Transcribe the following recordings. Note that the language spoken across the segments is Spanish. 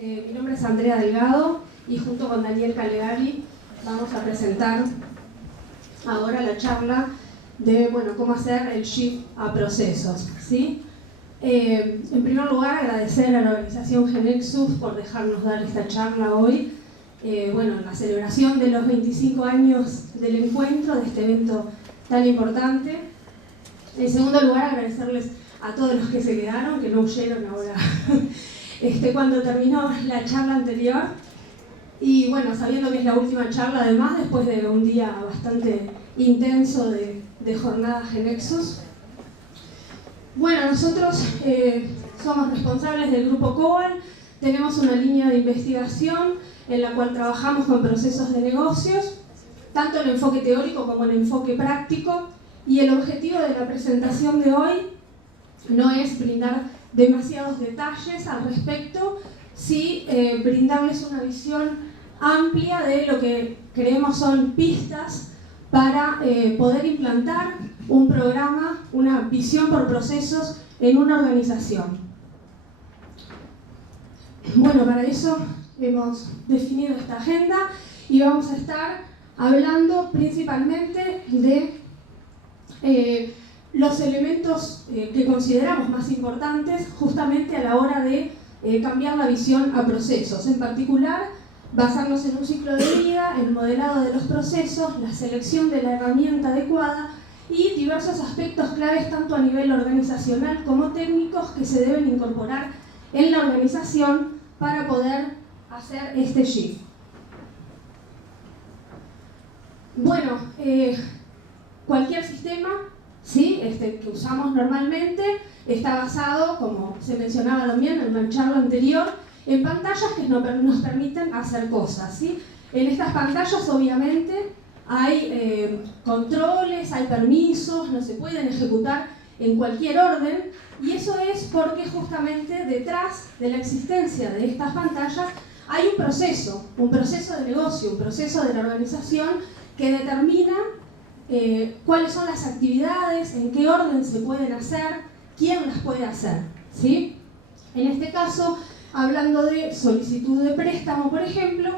Mi nombre es Andrea Delgado y junto con Daniel Calegari vamos a presentar ahora la charla de cómo hacer el shift a procesos, ¿sí? En primer lugar, agradecer a la organización GeneXus por dejarnos dar esta charla hoy, en la celebración de los 25 años del encuentro, de este evento tan importante. En segundo lugar, agradecerles a todos los que se quedaron, que no huyeron ahora cuando terminó la charla anterior. Y bueno, sabiendo que es la última charla, además, después de un día bastante intenso de jornada GeneXus. Bueno, nosotros somos responsables del grupo COAL, tenemos una línea de investigación en la cual trabajamos con procesos de negocios, tanto en enfoque teórico como en enfoque práctico, y el objetivo de la presentación de hoy no es brindar demasiados detalles al respecto, sí brindarles una visión amplia de lo que creemos son pistas para poder implantar un programa, una visión por procesos en una organización. Bueno, para eso hemos definido esta agenda y vamos a estar hablando principalmente de los elementos que consideramos más importantes justamente a la hora de cambiar la visión a procesos. En particular, basarnos en un ciclo de vida, el modelado de los procesos, la selección de la herramienta adecuada y diversos aspectos claves tanto a nivel organizacional como técnicos que se deben incorporar en la organización para poder hacer este shift. Bueno, cualquier sistema que usamos normalmente está basado, como se mencionaba también en una charla anterior, en pantallas que nos permiten hacer cosas, ¿sí? En estas pantallas obviamente hay controles, hay permisos, no se pueden ejecutar en cualquier orden, y eso es porque justamente detrás de la existencia de estas pantallas hay un proceso de negocio, un proceso de la organización que determina cuáles son las actividades, en qué orden se pueden hacer, quién las puede hacer, ¿sí? En este caso, hablando de solicitud de préstamo, por ejemplo,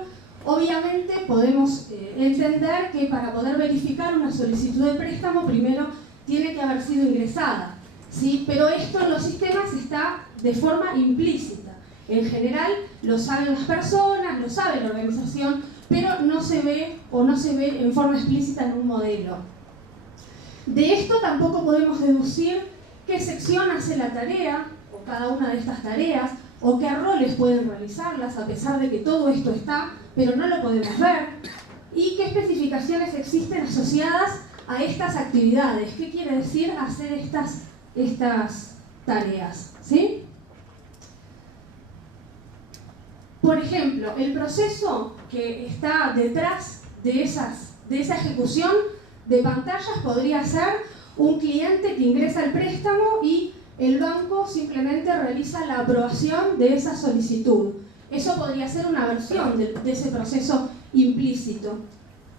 obviamente podemos entender que para poder verificar una solicitud de préstamo primero tiene que haber sido ingresada, ¿sí? Pero esto en los sistemas está de forma implícita. En general lo saben las personas, lo sabe la organización, pero no se ve en forma explícita en un modelo. De esto tampoco podemos deducir qué sección hace la tarea, o cada una de estas tareas, o qué roles pueden realizarlas, a pesar de que todo esto está, pero no lo podemos ver, y qué especificaciones existen asociadas a estas actividades. ¿Qué quiere decir hacer estas tareas? ¿Sí? Por ejemplo, el proceso que está detrás de esa ejecución de pantallas podría ser un cliente que ingresa el préstamo y el banco simplemente realiza la aprobación de esa solicitud. Eso podría ser una versión de ese proceso implícito.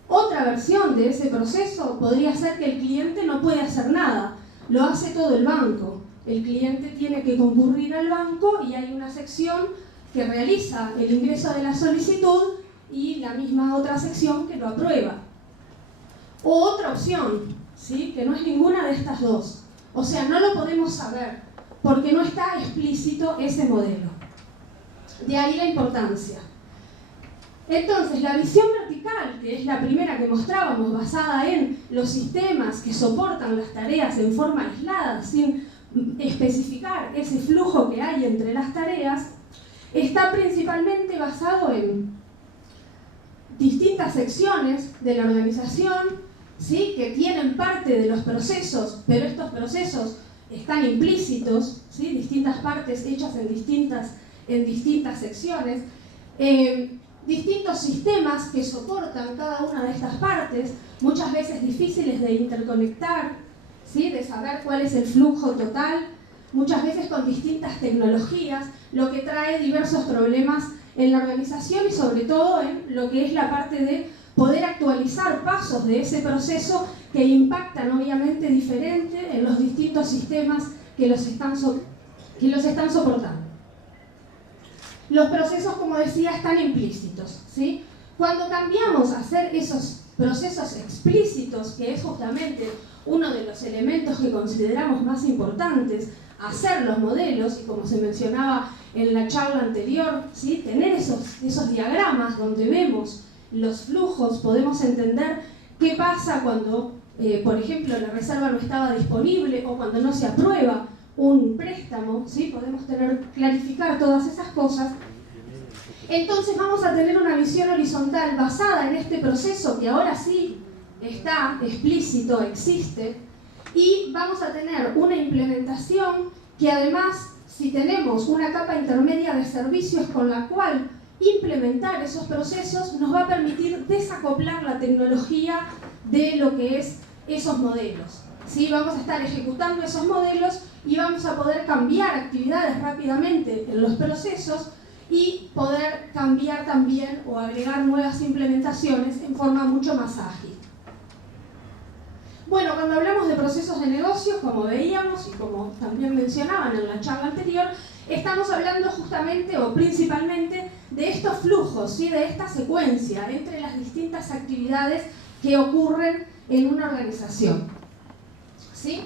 Otra versión de ese proceso podría ser que el cliente no puede hacer nada, lo hace todo el banco. El cliente tiene que concurrir al banco y hay una sección que realiza el ingreso de la solicitud y la misma otra sección que lo aprueba. O otra opción, ¿sí? Que no es ninguna de estas dos. O sea, no lo podemos saber porque no está explícito ese modelo. De ahí la importancia. Entonces, la visión vertical, que es la primera que mostrábamos, basada en los sistemas que soportan las tareas en forma aislada, sin especificar ese flujo que hay entre las tareas, está principalmente basado en distintas secciones de la organización, ¿sí? Que tienen parte de los procesos, pero estos procesos están implícitos, ¿sí? Distintas partes hechas en distintas secciones, distintos sistemas que soportan cada una de estas partes, muchas veces difíciles de interconectar, ¿sí? De saber cuál es el flujo total, muchas veces con distintas tecnologías, lo que trae diversos problemas en la organización y sobre todo en lo que es la parte de poder actualizar pasos de ese proceso que impactan obviamente diferente en los distintos sistemas que los están soportando. los procesos, como decía, están implícitos, ¿sí? Cuando cambiamos a hacer esos procesos explícitos, que es justamente uno de los elementos que consideramos más importantes, hacer los modelos, y como se mencionaba en la charla anterior, ¿sí? Tener esos diagramas donde vemos los flujos, podemos entender qué pasa cuando, por ejemplo, la reserva no estaba disponible o cuando no se aprueba un préstamo, ¿sí? Podemos clarificar todas esas cosas. Entonces vamos a tener una visión horizontal basada en este proceso que ahora sí está explícito, existe, y vamos a tener una implementación que además, si tenemos una capa intermedia de servicios con la cual implementar esos procesos, nos va a permitir desacoplar la tecnología de lo que es esos modelos, ¿sí? Vamos a estar ejecutando esos modelos y vamos a poder cambiar actividades rápidamente en los procesos y poder cambiar también o agregar nuevas implementaciones en forma mucho más ágil. Bueno, cuando hablamos de procesos de negocios, como veíamos y como también mencionaban en la charla anterior, estamos hablando justamente o principalmente de estos flujos, ¿sí? De esta secuencia entre las distintas actividades que ocurren en una organización, ¿sí?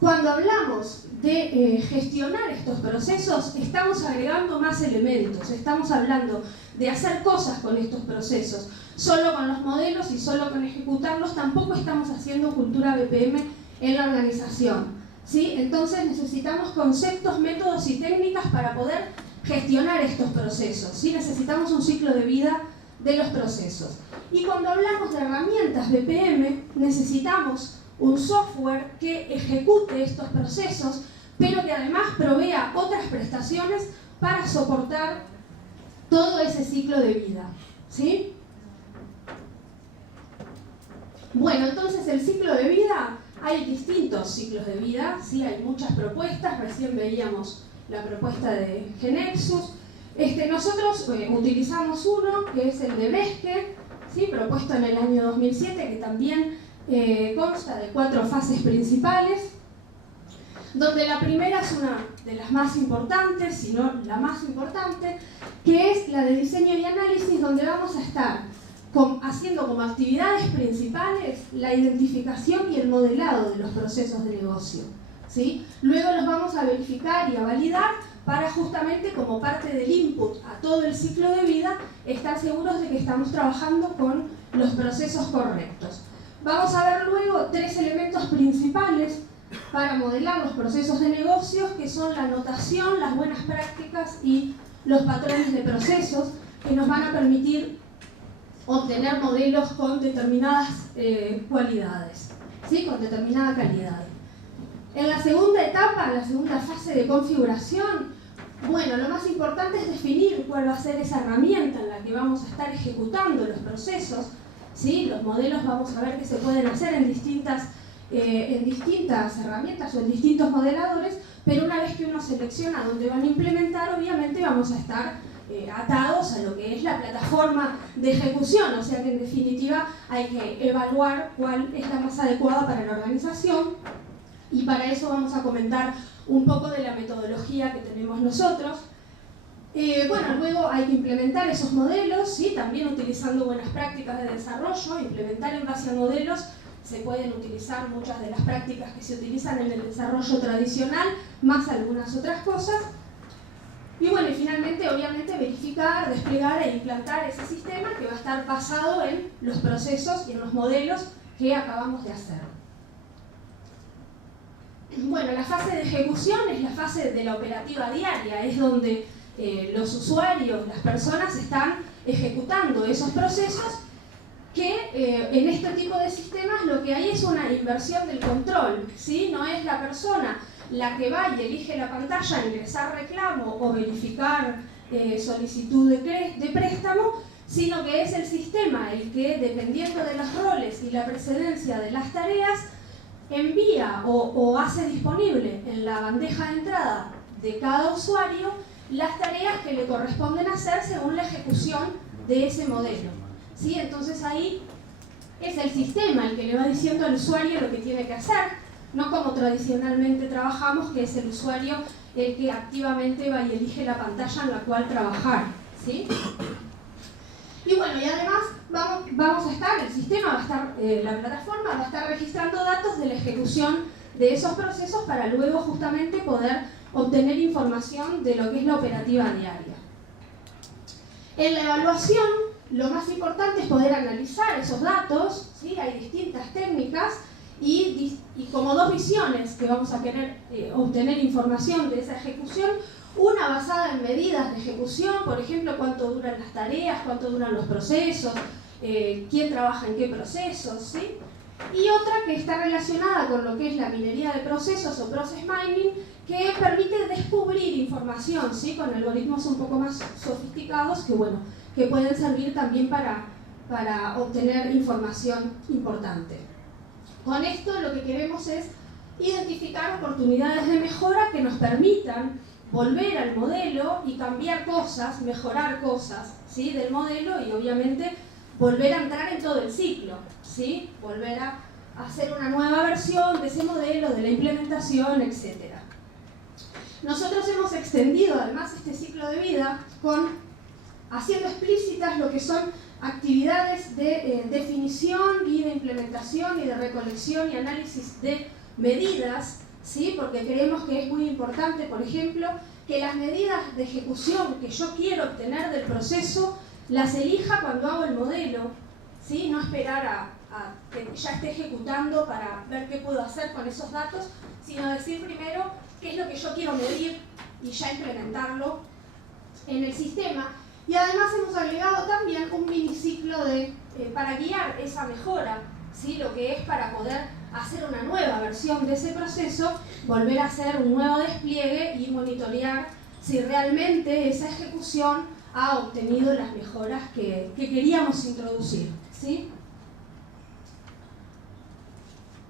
Cuando hablamos de gestionar estos procesos, estamos agregando más elementos, estamos hablando de hacer cosas con estos procesos. Solo con los modelos y solo con ejecutarlos tampoco estamos haciendo cultura BPM en la organización, ¿sí? Entonces necesitamos conceptos, métodos y técnicas para poder gestionar estos procesos, ¿sí? Necesitamos un ciclo de vida de los procesos. Y cuando hablamos de herramientas BPM, necesitamos un software que ejecute estos procesos, pero que además provea otras prestaciones para soportar todo ese ciclo de vida, ¿sí? Bueno, entonces el ciclo de vida, hay distintos ciclos de vida, ¿sí? Hay muchas propuestas, recién veíamos la propuesta de Genexus. Nosotros utilizamos uno que es el de Beske, ¿sí? Propuesto en el año 2007, que también consta de 4 fases principales, donde la primera es una de las más importantes, si no la más importante, que es la de diseño y análisis, donde vamos a estar haciendo como actividades principales la identificación y el modelado de los procesos de negocio, ¿sí? Luego los vamos a verificar y a validar para justamente, como parte del input a todo el ciclo de vida, estar seguros de que estamos trabajando con los procesos correctos. Vamos a ver luego 3 elementos principales para modelar los procesos de negocios, que son la anotación, las buenas prácticas y los patrones de procesos, que nos van a permitir obtener modelos con determinadas cualidades, ¿sí? Con determinada calidad. En la segunda etapa, en la segunda fase de configuración, bueno, lo más importante es definir cuál va a ser esa herramienta en la que vamos a estar ejecutando los procesos, ¿sí? Los modelos vamos a ver que se pueden hacer en distintas herramientas o en distintos modeladores, pero una vez que uno selecciona dónde van a implementar, obviamente vamos a estar atados a lo que es la plataforma de ejecución, o sea que en definitiva hay que evaluar cuál es la más adecuada para la organización, y para eso vamos a comentar un poco de la metodología que tenemos nosotros. Bueno, luego hay que implementar esos modelos, ¿sí? También utilizando buenas prácticas de desarrollo. Implementar en base a modelos, se pueden utilizar muchas de las prácticas que se utilizan en el desarrollo tradicional, más algunas otras cosas. Y bueno, y finalmente, obviamente, verificar, desplegar e implantar ese sistema que va a estar basado en los procesos y en los modelos que acabamos de hacer. Bueno, la fase de ejecución es la fase de la operativa diaria, es donde los usuarios, las personas están ejecutando esos procesos que en este tipo de sistemas lo que hay es una inversión del control, ¿sí? No es la persona la que va y elige la pantalla, ingresar reclamo o verificar solicitud de préstamo, sino que es el sistema el que, dependiendo de los roles y la precedencia de las tareas, envía o hace disponible en la bandeja de entrada de cada usuario las tareas que le corresponden hacer según la ejecución de ese modelo, ¿sí? Entonces ahí es el sistema el que le va diciendo al usuario lo que tiene que hacer. no como tradicionalmente trabajamos, que es el usuario el que activamente va y elige la pantalla en la cual trabajar, ¿sí? Y bueno, y además vamos a estar, el sistema va a estar, la plataforma va a estar registrando datos de la ejecución de esos procesos para luego justamente poder obtener información de lo que es la operativa diaria. En la evaluación, lo más importante es poder analizar esos datos, ¿sí? Hay distintas técnicas y como dos visiones que vamos a querer obtener información de esa ejecución. Una basada en medidas de ejecución, por ejemplo, cuánto duran las tareas, cuánto duran los procesos, quién trabaja en qué procesos, ¿sí? Y otra que está relacionada con lo que es la minería de procesos o process mining, que permite descubrir información, ¿sí? Con algoritmos un poco más sofisticados que, bueno, que pueden servir también para obtener información importante. Con esto lo que queremos es identificar oportunidades de mejora que nos permitan volver al modelo y cambiar cosas, mejorar cosas, ¿sí? Del modelo y obviamente volver a entrar en todo el ciclo, ¿sí? Volver a hacer una nueva versión de ese modelo, de la implementación, etc. Nosotros hemos extendido además este ciclo de vida haciendo explícitas lo que son actividades de definición y de implementación y de recolección y análisis de medidas, ¿sí? Porque creemos que es muy importante, por ejemplo, que las medidas de ejecución que yo quiero obtener del proceso las elija cuando hago el modelo, ¿sí? No esperar a que ya esté ejecutando para ver qué puedo hacer con esos datos, sino decir primero qué es lo que yo quiero medir y ya implementarlo en el sistema. Y además hemos agregado también un miniciclo para guiar esa mejora, ¿sí? Lo que es para poder hacer una nueva versión de ese proceso, volver a hacer un nuevo despliegue y monitorear si realmente esa ejecución ha obtenido las mejoras que queríamos introducir, ¿sí?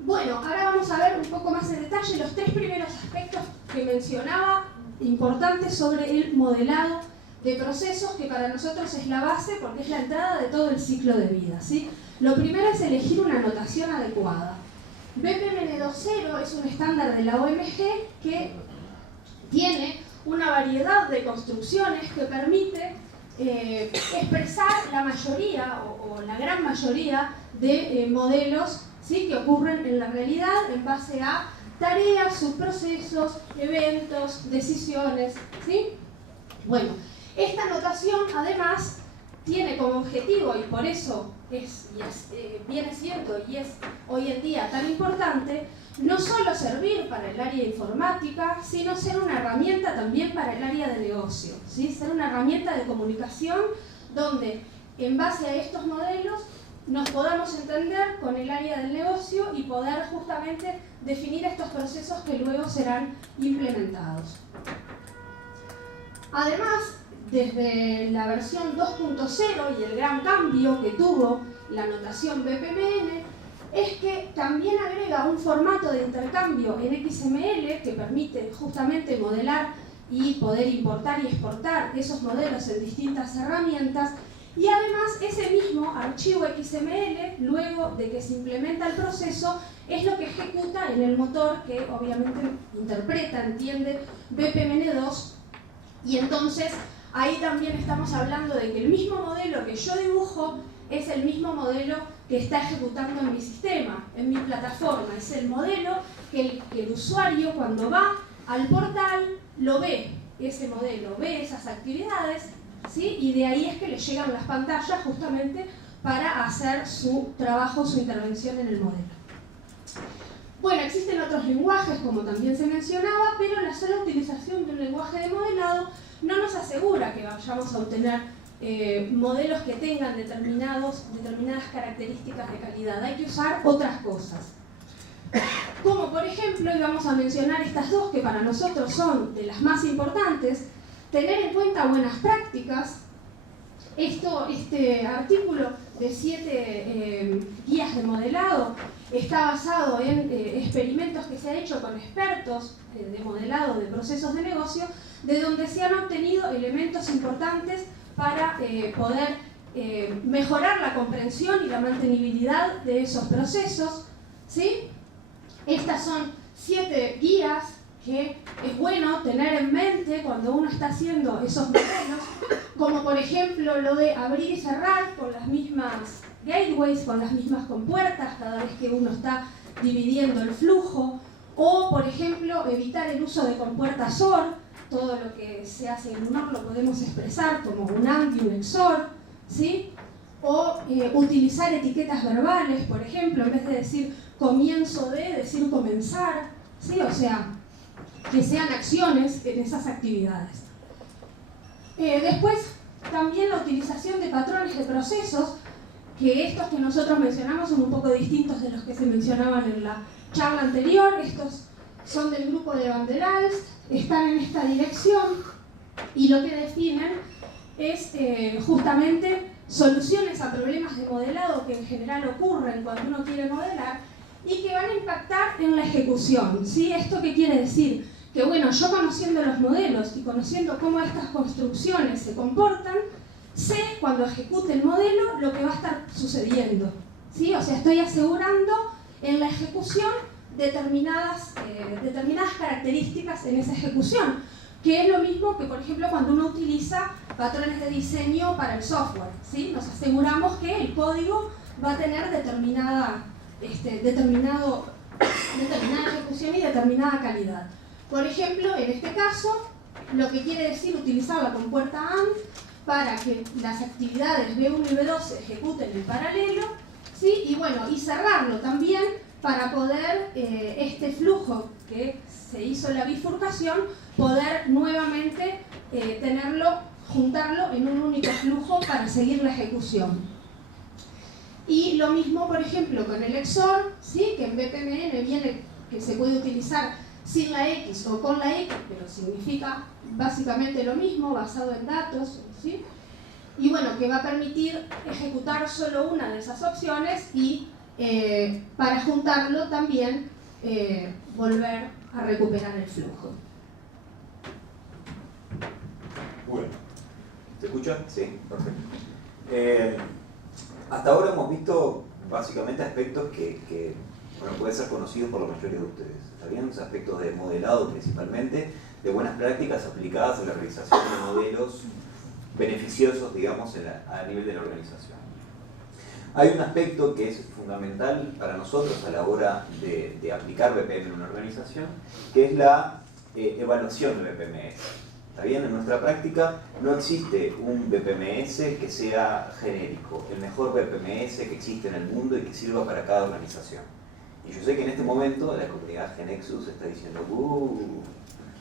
Bueno, ahora vamos a ver un poco más en detalle los tres primeros aspectos que mencionaba, importantes sobre el modelado de procesos, que para nosotros es la base porque es la entrada de todo el ciclo de vida, ¿sí? Lo primero es elegir una notación adecuada. BPMN 2.0 es un estándar de la OMG que tiene una variedad de construcciones que permite expresar la mayoría o la gran mayoría de modelos, ¿sí? Que ocurren en la realidad en base a tareas, subprocesos, eventos, decisiones, ¿sí? Bueno, esta notación además tiene como objetivo, y por eso viene siendo y es hoy en día tan importante, no solo servir para el área informática, sino ser una herramienta también para el área de negocio, ¿sí? Ser una herramienta de comunicación donde en base a estos modelos nos podamos entender con el área del negocio y poder justamente definir estos procesos que luego serán implementados. Además, desde la versión 2.0 y el gran cambio que tuvo la notación BPMN es que también agrega un formato de intercambio en XML que permite justamente modelar y poder importar y exportar esos modelos en distintas herramientas, y además ese mismo archivo XML, luego de que se implementa el proceso, es lo que ejecuta en el motor que obviamente interpreta, entiende BPMN2, y entonces ahí también estamos hablando de que el mismo modelo que yo dibujo es el mismo modelo que está ejecutando en mi sistema, en mi plataforma. Es el modelo que el usuario cuando va al portal lo ve, ese modelo, ve esas actividades, ¿sí? Y de ahí es que le llegan las pantallas justamente para hacer su trabajo, su intervención en el modelo. Bueno, existen otros lenguajes, como también se mencionaba, pero la sola utilización de un lenguaje de modelado no nos asegura que vayamos a obtener modelos que tengan determinadas características de calidad. Hay que usar otras cosas. Como por ejemplo, y vamos a mencionar estas dos que para nosotros son de las más importantes, tener en cuenta buenas prácticas. Este artículo de 7 guías de modelado está basado en experimentos que se han hecho con expertos de modelado de procesos de negocio, de donde se han obtenido elementos importantes para poder mejorar la comprensión y la mantenibilidad de esos procesos, ¿sí? Estas son 7 guías que es bueno tener en mente cuando uno está haciendo esos modelos, como por ejemplo lo de abrir y cerrar con las mismas gateways, con las mismas compuertas cada vez que uno está dividiendo el flujo, o por ejemplo evitar el uso de compuertas OR. Todo lo que se hace en un OR lo podemos expresar como un AND y un XOR, ¿sí? O utilizar etiquetas verbales, por ejemplo, en vez de decir comienzo de, decir comenzar, ¿sí? O sea, que sean acciones en esas actividades. Después, también la utilización de patrones de procesos, que estos que nosotros mencionamos son un poco distintos de los que se mencionaban en la charla anterior. Estos son del grupo de Van der Aalst, están en esta dirección y lo que definen es justamente soluciones a problemas de modelado que en general ocurren cuando uno quiere modelar y que van a impactar en la ejecución, ¿sí? ¿Esto qué quiere decir? Que bueno, yo conociendo los modelos y conociendo cómo estas construcciones se comportan, sé cuando ejecute el modelo lo que va a estar sucediendo, ¿sí? O sea, estoy asegurando en la ejecución determinadas características en esa ejecución, que es lo mismo que, por ejemplo, cuando uno utiliza patrones de diseño para el software, ¿sí? Nos aseguramos que el código va a tener determinada ejecución y determinada calidad. Por ejemplo, en este caso, lo que quiere decir utilizar la compuerta AND para que las actividades B1 y B2 se ejecuten en paralelo, ¿sí? Y bueno, y cerrarlo también para poder este flujo que se hizo la bifurcación, poder nuevamente juntarlo en un único flujo para seguir la ejecución. Y lo mismo, por ejemplo, con el XOR, ¿sí? Que en BPMN viene que se puede utilizar sin la X o con la X, pero significa básicamente lo mismo, basado en datos, ¿sí? Y bueno, que va a permitir ejecutar solo una de esas opciones y para juntarlo también volver a recuperar el flujo. Bueno, ¿se escucha? Sí, perfecto. Hasta ahora hemos visto básicamente aspectos que bueno, pueden ser conocidos por la mayoría de ustedes. ¿Está bien? Los aspectos de modelado principalmente, de buenas prácticas aplicadas en la realización de modelos beneficiosos, digamos, a nivel de la organización. Hay un aspecto que es fundamental para nosotros a la hora de aplicar BPM en una organización, que es la evaluación de BPMS. ¿Está bien? En nuestra práctica no existe un BPMS que sea genérico, el mejor BPMS que existe en el mundo y que sirva para cada organización. Y yo sé que en este momento la comunidad GeneXus está diciendo,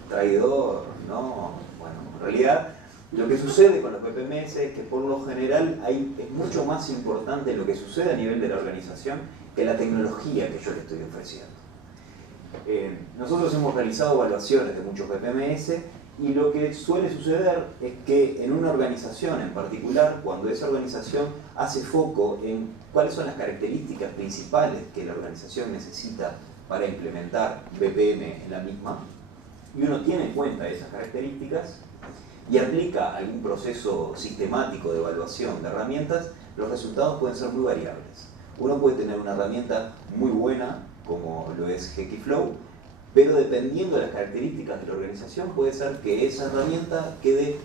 traidor, no. Bueno, en realidad lo que sucede con los BPMS es que por lo general es mucho más importante lo que sucede a nivel de la organización que la tecnología que yo le estoy ofreciendo. Nosotros hemos realizado evaluaciones de muchos BPMS y lo que suele suceder es que en una organización en particular, cuando esa organización hace foco en cuáles son las características principales que la organización necesita para implementar BPM en la misma, y uno tiene en cuenta esas características y aplica algún proceso sistemático de evaluación de herramientas, los resultados pueden ser muy variables. Uno puede tener una herramienta muy buena, como lo es Hekiflow, pero dependiendo de las características de la organización, puede ser que esa herramienta quede,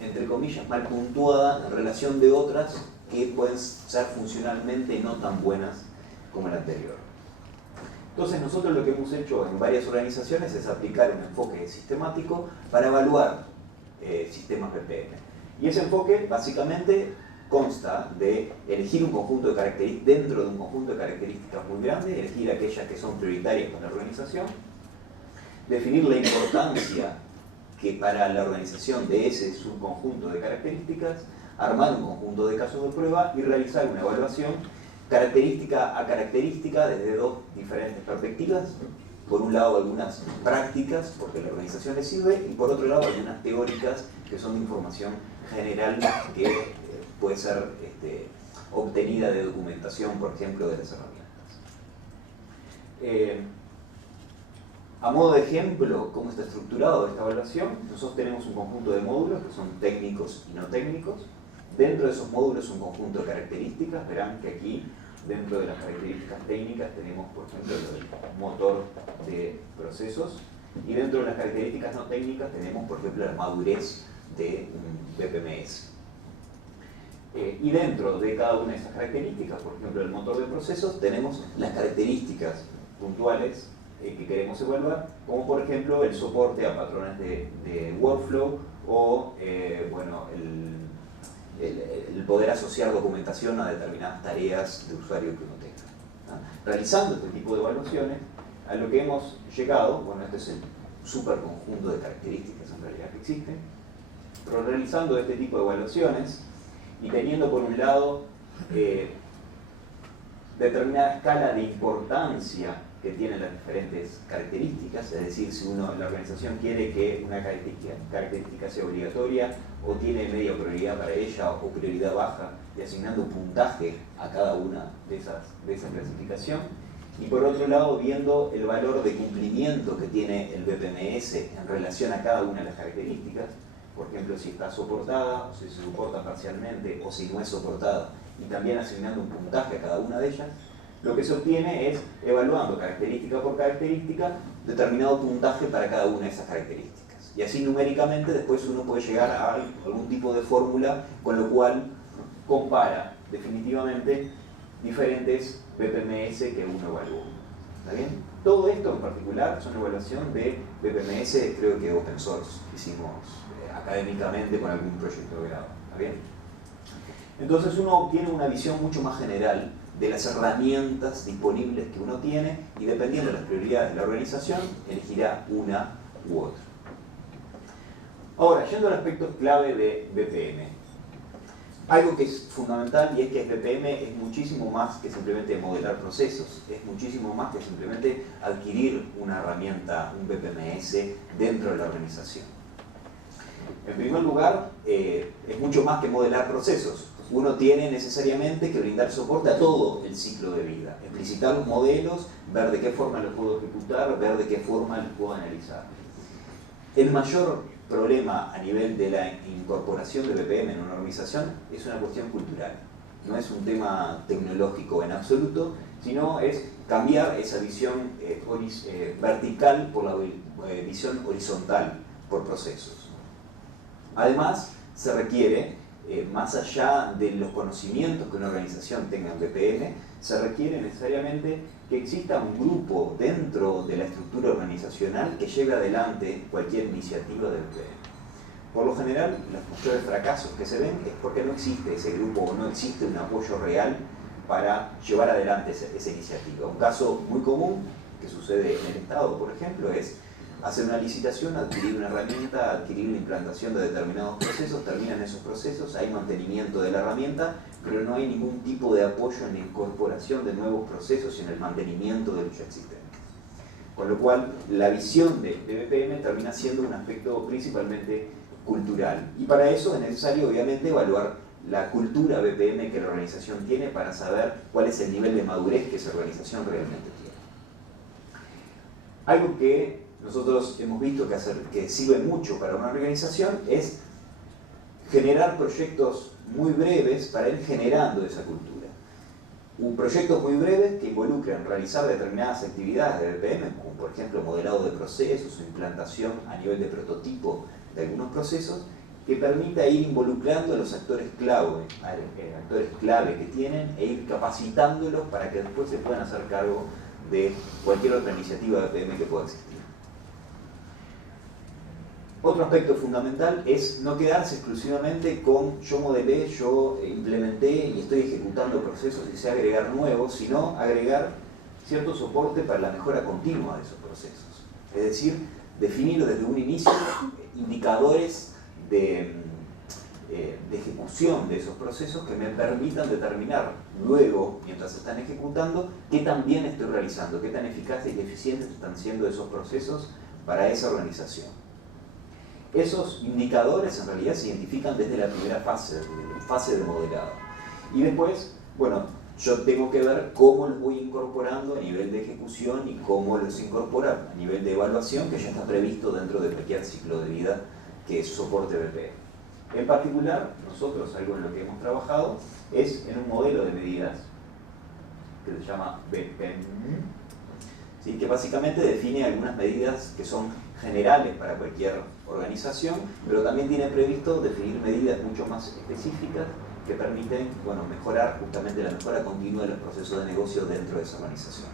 entre comillas, mal puntuada en relación de otras que pueden ser funcionalmente no tan buenas como la anterior. Entonces nosotros lo que hemos hecho en varias organizaciones es aplicar un enfoque sistemático para evaluar sistemas BPM. Y ese enfoque básicamente consta de elegir un conjunto de características, dentro de un conjunto de características muy grande, elegir aquellas que son prioritarias para la organización, definir la importancia que para la organización de ese subconjunto de características, armar un conjunto de casos de prueba y realizar una evaluación característica a característica desde dos diferentes perspectivas. Por un lado algunas prácticas, porque la organización les sirve, y por otro lado algunas teóricas que son de información general que puede ser obtenida de documentación, por ejemplo, de las herramientas. A modo de ejemplo, ¿cómo está estructurado esta evaluación? Nosotros tenemos un conjunto de módulos que son técnicos y no técnicos. Dentro de esos módulos un conjunto de características. Verán que aquí dentro de las características técnicas tenemos, por ejemplo, el motor de procesos, y dentro de las características no técnicas tenemos, por ejemplo, la madurez de un BPMS. Y dentro de cada una de esas características, por ejemplo, el motor de procesos, tenemos las características puntuales que queremos evaluar, como por ejemplo el soporte a patrones de workflow o bueno, el poder asociar documentación a determinadas tareas de usuario que uno tenga, ¿no? Realizando este tipo de evaluaciones, a lo que hemos llegado, bueno, este es el super conjunto de características en realidad que existen, pero realizando este tipo de evaluaciones y teniendo por un lado determinada escala de importancia que tienen las diferentes características, es decir, si la organización quiere que una característica sea obligatoria o tiene media prioridad para ella o prioridad baja, y asignando un puntaje a cada una de esa clasificación. Y por otro lado, viendo el valor de cumplimiento que tiene el BPMS en relación a cada una de las características, por ejemplo, si está soportada, o si se soporta parcialmente, o si no es soportada, y también asignando un puntaje a cada una de ellas, lo que se obtiene es, evaluando característica por característica, determinado puntaje para cada una de esas características. Y así numéricamente después uno puede llegar a algún tipo de fórmula, con lo cual compara definitivamente diferentes BPMS que uno evaluó. ¿Está bien? Todo esto en particular es una evaluación de BPMS, creo que open source, hicimos académicamente con algún proyecto de grado. ¿Está bien? Entonces uno obtiene una visión mucho más general de las herramientas disponibles que uno tiene y dependiendo de las prioridades de la organización, elegirá una u otra. Ahora, yendo al aspecto clave de BPM. Algo que es fundamental y es que BPM es muchísimo más que simplemente modelar procesos, es muchísimo más que simplemente adquirir una herramienta, un BPMS dentro de la organización. En primer lugar, es mucho más que modelar procesos. Uno tiene necesariamente que brindar soporte a todo el ciclo de vida, explicitar los modelos, ver de qué forma los puedo ejecutar, ver de qué forma los puedo analizar. El mayor problema a nivel de la incorporación de BPM en una organización es una cuestión cultural. No es un tema tecnológico en absoluto, sino es cambiar esa visión vertical por la visión horizontal por procesos. Además, se requiere, más allá de los conocimientos que una organización tenga en BPM, se requiere necesariamente que exista un grupo dentro de la estructura organizacional que lleve adelante cualquier iniciativa de BPM. Por lo general, los mayores fracasos que se ven es porque no existe ese grupo o no existe un apoyo real para llevar adelante esa iniciativa. Un caso muy común que sucede en el Estado, por ejemplo, es hacer una licitación, adquirir una herramienta, adquirir la implantación de determinados procesos, terminan esos procesos, hay mantenimiento de la herramienta, pero no hay ningún tipo de apoyo en la incorporación de nuevos procesos y en el mantenimiento de los ya existentes. Con lo cual, la visión de BPM termina siendo un aspecto principalmente cultural. Y para eso es necesario, obviamente, evaluar la cultura BPM que la organización tiene para saber cuál es el nivel de madurez que esa organización realmente tiene. Algo que nosotros hemos visto que sirve mucho para una organización es generar proyectos muy breves para ir generando esa cultura. Proyectos muy breves que involucran realizar determinadas actividades de BPM, como por ejemplo modelado de procesos o implantación a nivel de prototipo de algunos procesos, que permita ir involucrando a los actores clave que tienen e ir capacitándolos para que después se puedan hacer cargo de cualquier otra iniciativa de BPM que pueda existir. Otro aspecto fundamental es no quedarse exclusivamente con yo modelé, yo implementé y estoy ejecutando procesos y sé agregar nuevos, sino agregar cierto soporte para la mejora continua de esos procesos. Es decir, definir desde un inicio indicadores de ejecución de esos procesos que me permitan determinar luego, mientras se están ejecutando, qué tan bien estoy realizando, qué tan eficaces y eficientes están siendo esos procesos para esa organización. Esos indicadores en realidad se identifican desde la primera fase de modelado. Y después, bueno, yo tengo que ver cómo los voy incorporando a nivel de ejecución y cómo los incorporar a nivel de evaluación, que ya está previsto dentro de cualquier ciclo de vida que soporte BPM. En particular, nosotros algo en lo que hemos trabajado es en un modelo de medidas que se llama BPM, ¿sí? Que básicamente define algunas medidas que son generales para cualquier organización, pero también tiene previsto definir medidas mucho más específicas que permiten, bueno, mejorar justamente la mejora continua de los procesos de negocio dentro de esa organización.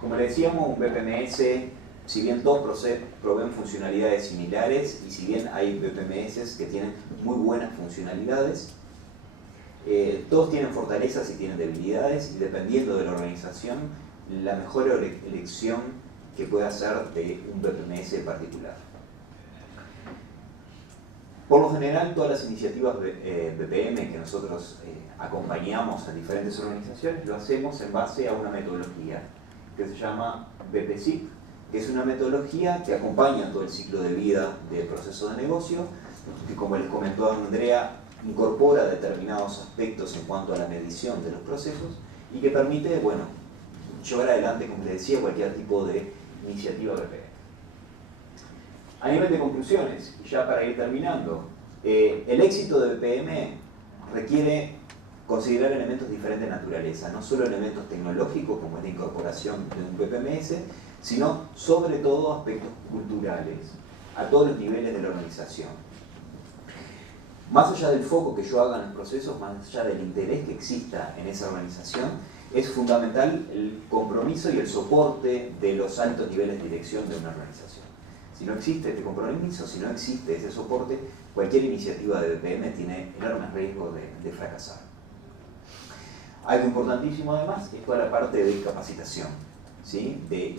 Como le decíamos, un BPMS, si bien todos proveen funcionalidades similares y si bien hay BPMS que tienen muy buenas funcionalidades, todos tienen fortalezas y tienen debilidades y dependiendo de la organización, la mejor elección que pueda hacer de un BPMS particular. Por lo general, todas las iniciativas BPM que nosotros acompañamos a diferentes organizaciones lo hacemos en base a una metodología que se llama BPSIP, que es una metodología que acompaña todo el ciclo de vida del proceso de negocio, que como les comentó Andrea, incorpora determinados aspectos en cuanto a la medición de los procesos y que permite, bueno, llevar adelante, como les decía, cualquier tipo de iniciativa BPM. A nivel de conclusiones, y ya para ir terminando, el éxito de BPM requiere considerar elementos de diferente naturaleza, no solo elementos tecnológicos como es la incorporación de un BPMS, sino sobre todo aspectos culturales, a todos los niveles de la organización. Más allá del foco que yo haga en los procesos, más allá del interés que exista en esa organización, es fundamental el compromiso y el soporte de los altos niveles de dirección de una organización. Si no existe este compromiso, si no existe ese soporte, cualquier iniciativa de BPM tiene enormes riesgos de fracasar. Algo importantísimo además es toda la parte de capacitación, ¿sí? de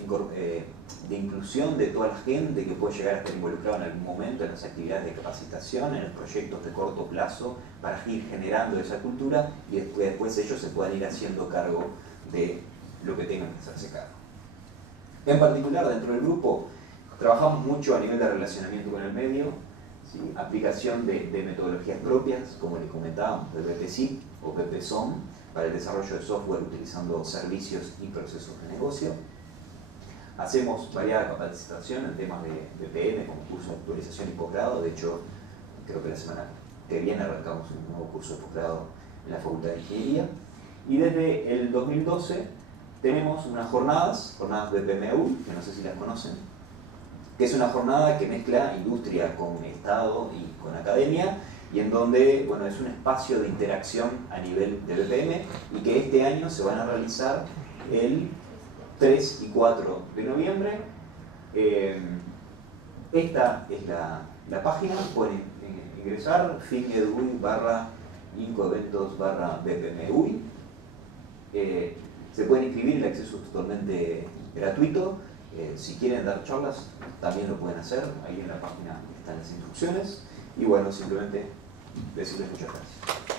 inclusión de toda la gente que puede llegar a estar involucrada en algún momento en las actividades de capacitación, en los proyectos de corto plazo, para ir generando esa cultura y después ellos se puedan ir haciendo cargo de lo que tengan que hacerse cargo. En particular, dentro del grupo, trabajamos mucho a nivel de relacionamiento con el medio, ¿sí? Aplicación de metodologías propias, como les comentábamos, de BPSIP o BPSOM, para el desarrollo de software utilizando servicios y procesos de negocio. Hacemos variada capacitación en temas de BPM, como curso de actualización y posgrado. De hecho, creo que la semana que viene arrancamos un nuevo curso de posgrado en la Facultad de Ingeniería. Y desde el 2012 tenemos unas jornadas BPMU, que no sé si las conocen, que es una jornada que mezcla industria con Estado y con academia, y en donde, bueno, es un espacio de interacción a nivel de BPM y que este año se van a realizar el 3 y 4 de noviembre. Esta es la página, pueden ingresar finedui.incoeventos/BPMUI. Se pueden inscribir, el acceso es totalmente gratuito. Si quieren dar charlas, también lo pueden hacer, ahí en la página están las instrucciones. Y bueno, simplemente decirles muchas gracias.